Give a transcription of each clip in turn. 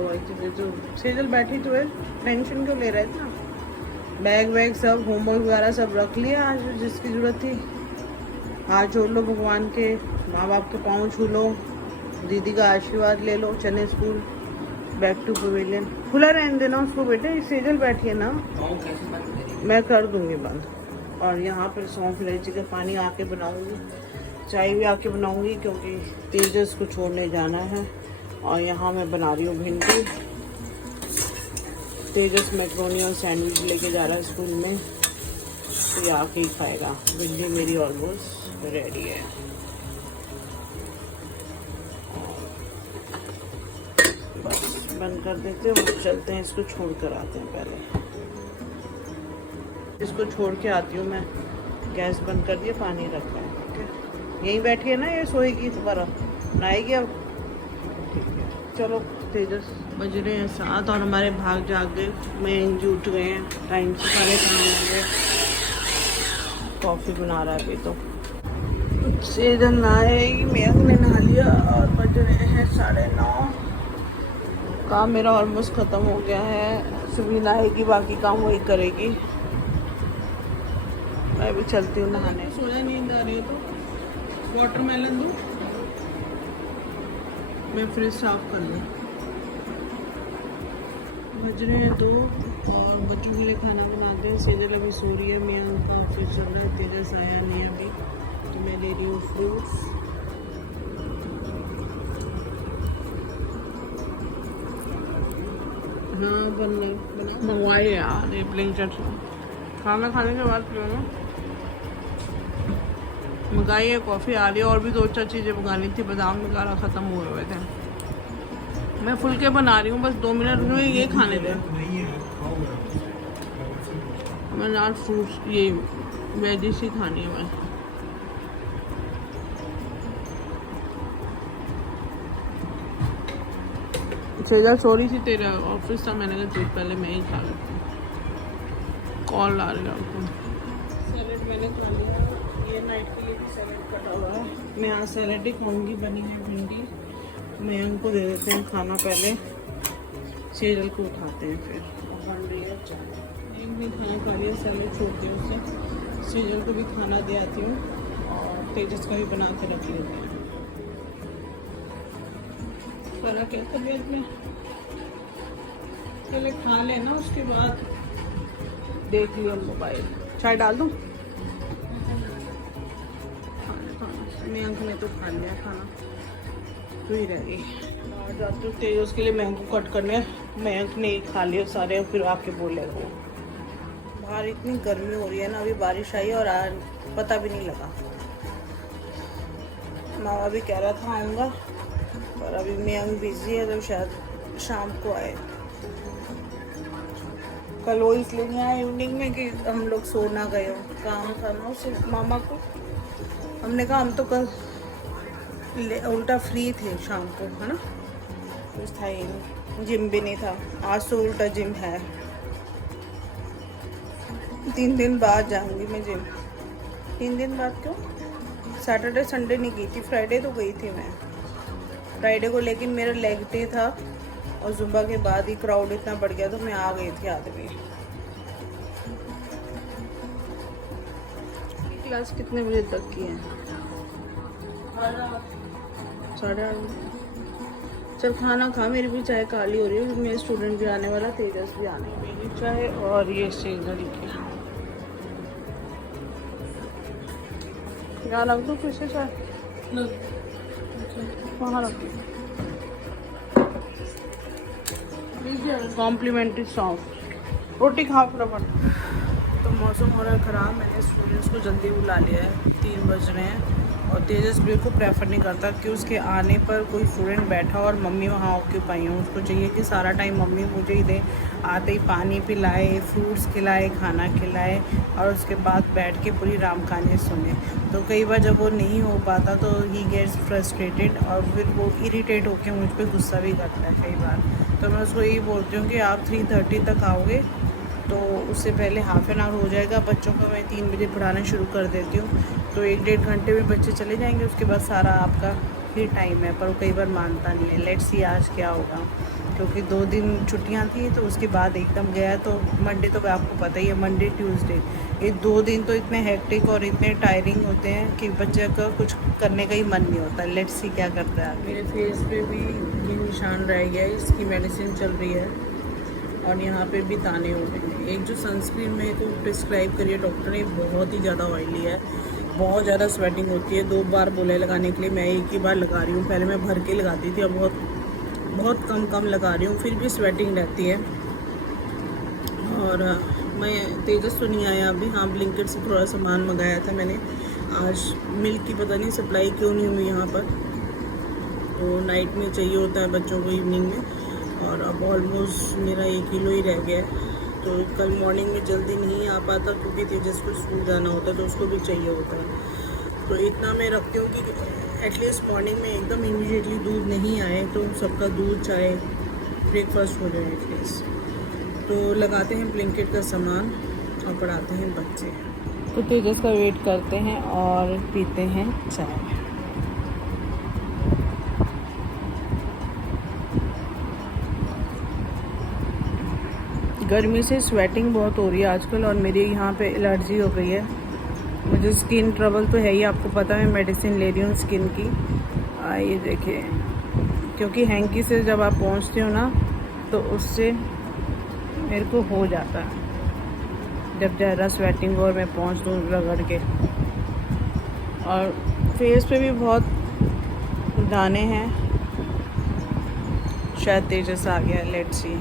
हुआ है जो सेजल बैठी तो है, टेंशन क्यों ले रहे थे ना। बैग वैग सब होमवर्क वगैरह सब रख लिया, आज जिसकी ज़रूरत थी। हाथ जोड़ लो भगवान के, माँ बाप के पाँव छू लो, दीदी का आशीर्वाद ले लो, चले स्कूल, बैक टू पवेलियन। खुला रहने देना उसको बेटे, सेजल बैठी है ना, मैं कर दूंगी बंद। और यहाँ पर सौंफ इलायची का पानी आके बनाऊंगी, चाय भी आके बनाऊंगी क्योंकि तेजस को छोड़ने जाना है। और यहाँ मैं बना रही हूँ भिंडी। तेजस मैक्रोनी और सैंडविच लेके जा रहा है स्कूल में, तो ये आके ही खाएगा। भिंडी मेरी ऑलमोस्ट रेडी है। बस बंद कर देते हैं और चलते हैं, इसको छोड़ कर आते हैं। पहले इसको छोड़ के आती हूँ मैं। गैस बंद कर दिया, पानी रखा है, ठीक है। यहीं बैठी है ना, ये सोएगी दोबारा, नहाएगी अब, ठीक है। चलो तेजस, बज रहे हैं 7 और हमारे भाग जाग गए, मैं जुट गए हैं टाइम से, सारे काम हो गए। कॉफ़ी बना रहा है अभी तो। सेजल नहाएगी, मैं ने नहा लिया और बज रहे हैं 9:30। काम मेरा ऑलमोस्ट ख़त्म हो गया है। सुबह नहाएगी, बाकी काम वही करेगी। मैं भी चलती हूँ नहाने। सोया नींद आ रही है तो वाटरमेलन दूँ, मैं फ्रिज साफ कर लूँ। बज रहे हैं 2 और बच्चों के लिए खाना बनाते हैं। सेजल अभी सो रही है, मियाँ का ऑफिस चल रहा है, तेजस आया नहीं अभी, तो मैं ले रही हूँ फ्रूट्स। हाँ बना मंगवाई यार, ये ब्लिंकिट खाना खाने के बाद क्यों ना मंगाई है। कॉफ़ी आ रही है, और भी 2-4 चीज़ें मंगानी थी, बादाम वगैरह ख़त्म हुए हुए थे। मैं फुलके बना रही हूँ, बस 2 मिनट में ये खाने दे। मैं यार फ्रूट्स, ये वेजिस ही खानी है मैं। सेजल सो रही थी, तेरा ऑफिस था, मैंने कहा पहले मैं ही खा लेती हूँ। कॉल आ रही है आपको। सैलेड मैंने खा लिया, ये नाइट के लिए भी सैलेड कटा हुआ है। मैं आज सैलेड ही खाऊंगी, बनी है भिंडी। मैं उनको दे देते हैं खाना पहले, सेजल को उठाते हैं फिर। एक भी खाना खा लिया, सैलेड छोड़ती हूँ उससे, सेजल को भी खाना दे आती हूँ और तेजस का भी बना के रख लेते हैं। पहला क्या तबीयत में, पहले खा लेना, उसके बाद देख लिया मोबाइल। चाय डाल दूँ? मैं अंक ने तो खा लिया खाना, तो ही रह गई। और जाती हूँ तेजस के लिए मैंगो कट करने, मयंक ने खा लिया सारे, फिर आके बोलेगा वो। बाहर इतनी गर्मी हो रही है ना, अभी बारिश आई और पता भी नहीं लगा। मामा भी कह रहा था आऊँगा, पर अभी मयंक बिजी है, तो शायद शाम को आए। कल वो इसलिए नहीं आया इवनिंग में कि हम लोग सो ना गए हो, काम था ना उसे मामा को। हमने कहा हम तो कल उल्टा फ्री थे शाम को, है ना, कुछ था ही नहीं, जिम भी नहीं था। आज तो उल्टा जिम है, 3 दिन बाद जाऊंगी मैं जिम। 3 दिन बाद क्यों? सैटरडे संडे नहीं गई थी, फ्राइडे तो गई थी मैं। फ्राइडे को लेकिन मेरा लेग डे था और जुम्बा के बाद ही क्राउड इतना बढ़ गया, तो मैं आ गई थी आदमी। क्लास कितने बजे तक की है? 8:30। चल खाना खा, मेरी भी चाय काली हो रही है, मेरे स्टूडेंट भी आने वाला, तेजस भी आने वाली चाय। और ये सेजल की यहाँ रख दो, फिर से चाय वहाँ रख दो। कॉम्प्लीमेंट्री सॉफ्ट रोटी खाओ फटाफट। तो मौसम हो रहा है ख़राब, मैंने स्टूडेंट्स को जल्दी बुला लिया है, 3 बज रहे हैं। और तेजस बिल्कुल प्रेफर नहीं करता कि उसके आने पर कोई स्टूडेंट बैठा और मम्मी वहाँ ऑक्यूपाई हो। उसको चाहिए कि सारा टाइम मम्मी मुझे ही दे, आते ही पानी पिलाए, फ्रूट्स खिलाए, खाना खिलाए, और उसके बाद बैठ के पूरी राम कहानी सुने। तो कई बार जब वो नहीं हो पाता तो ही गेट्स फ्रस्ट्रेटेड, और फिर वो इरीटेट होकर मुझ पर गुस्सा भी करता है कई बार। तो मैं उसको यही बोलती हूँ कि आप 3:30 तक आओगे तो उससे पहले हाफ एन आवर हो जाएगा। बच्चों को मैं 3 बजे पढ़ाना शुरू कर देती हूँ, तो 1-1.5 घंटे में बच्चे चले जाएंगे। उसके बाद सारा आपका ही टाइम है, पर वो कई बार मानता नहीं है। लेट्स सी आज क्या होगा, क्योंकि 2 दिन छुट्टियां थी तो उसके बाद एकदम गया। तो मंडे तो आपको पता ही है, मंडे ट्यूसडे ये 2 दिन तो इतने हेक्टिक और इतने टायरिंग होते हैं कि बच्चे का कुछ करने का ही मन नहीं होता। लेट्स सी क्या करता है। मेरे फेस पे भी ये निशान रह गया है, इसकी मेडिसिन चल रही है और यहाँ पे भी दाने हो गए हैं। एक जो सनस्क्रीन मेरे को प्रिस्क्राइब करी है डॉक्टर ने, बहुत ही ज़्यादा ऑयली है, बहुत ज़्यादा स्वेटिंग होती है। 2 बार बोला है लगाने के लिए, मैं एक ही बार लगा रही हूँ। पहले मैं भर के लगाती थी, अब बहुत कम लगा रही हूँ, फिर भी स्वेटिंग रहती है। और मैं तेजस तो नहीं आया अभी, हाँ ब्लिंकिट से थोड़ा सामान मंगाया था मैंने। आज मिल्क की पता नहीं सप्लाई क्यों नहीं हुई यहाँ पर, तो नाइट में चाहिए होता है बच्चों को, इवनिंग में। और अब ऑलमोस्ट मेरा 1 किलो ही रह गया है। तो कल मॉर्निंग में जल्दी नहीं आ पाता क्योंकि तेजस को स्कूल जाना होता है, तो उसको भी चाहिए होता है। तो इतना मैं रखती हूँ कि एटलीस्ट मॉर्निंग में एकदम इमीडिएटली दूध नहीं आए तो सबका दूध चाहे ब्रेकफास्ट हो जाए एटलीस्ट। तो लगाते हैं ब्लिंकिट का सामान और पढ़ाते हैं बच्चे। तो तेजस का वेट करते हैं और पीते हैं चाय। गर्मी से स्वेटिंग बहुत हो रही है आजकल और मेरी यहाँ पे एलर्जी हो गई है। मुझे स्किन ट्रबल तो है ही, आपको पता है, मेडिसिन ले रही हूँ स्किन की। ये देखिए, क्योंकि हैंकी से जब आप पहुँचते हो ना तो उससे मेरे को हो जाता है, जब ज़्यादा स्वेटिंग हो और मैं पहुँच दूँ रगड़ के। और फेस पे भी बहुत दाने हैं, शायद तेजस आ गया। Let's see.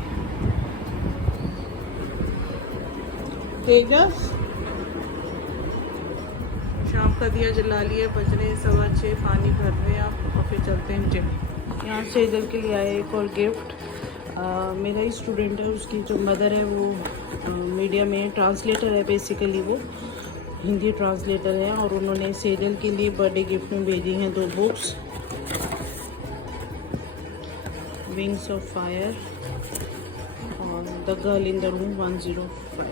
तेजस शाम का दिया जला लिया, बज रहे 6:15, पानी भर रहे हैं आप और फिर चलते हैं जिम। यहाँ से इधर के लिए आए एक और गिफ्ट। मेरा ही स्टूडेंट है, उसकी जो मदर है वो मीडिया में ट्रांसलेटर है, बेसिकली वो हिंदी ट्रांसलेटर है। और उन्होंने सेजल के लिए बर्थडे गिफ्ट में भेजी हैं 2 बुक्स, विंग्स ऑफ फायर और the girl in the room 105।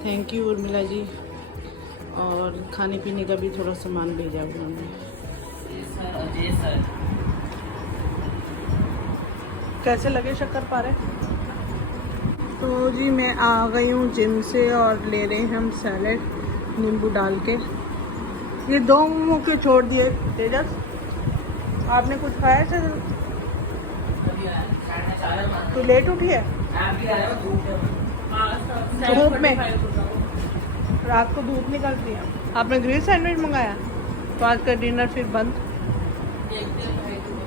Thank you Urmila ji. और खाने पीने का भी थोड़ा सामान भेजा उन्होंने। जी सर। कैसे लगे शक्करपारे? तो जी मैं आ गई हूँ जिम से और ले रहे हैं हम सैलेड नींबू डाल के। ये 2 मुँह के छोड़ दिए। तेजस, आपने कुछ खाया सर? तो लेट उठी है धूप में, रात को धूप निकलती है। आपने ग्रिल सैंडविच मंगाया तो आज का डिनर फिर बंद।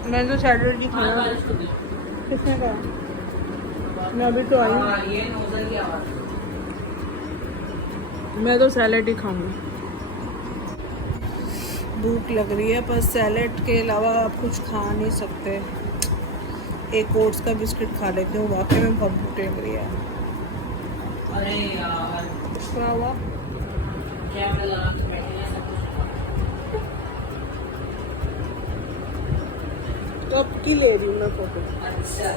मैं तो सैलड की खाना। किसने कहा? मैं अभी तो आई हूँ, मैं तो सैलड ही खाऊंगी। भूख लग रही है, पर सैलड के अलावा आप कुछ खा नहीं सकते। एक ओट्स का बिस्किट खा लेती हूँ, वाकई में बहुत भूख लग रही है। अरे यार क्या हुआ? कब की ले रही हूँ मैं फोटो? अच्छा,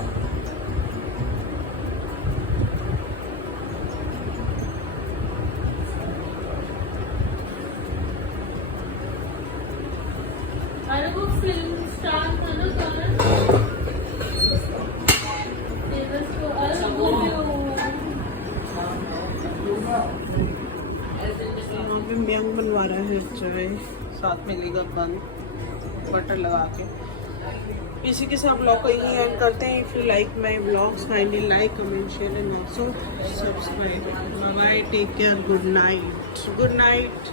अरे वो फिल्म स्टार था ना व्यंग बनवा रहा है चाय, साथ में लेगा बन बटर लगा के। इसी के साथ ब्लॉग को यहीं एंड करते हैं। If you like my blogs kindly like, comment, share and also subscribe. Bye bye, take care, good night.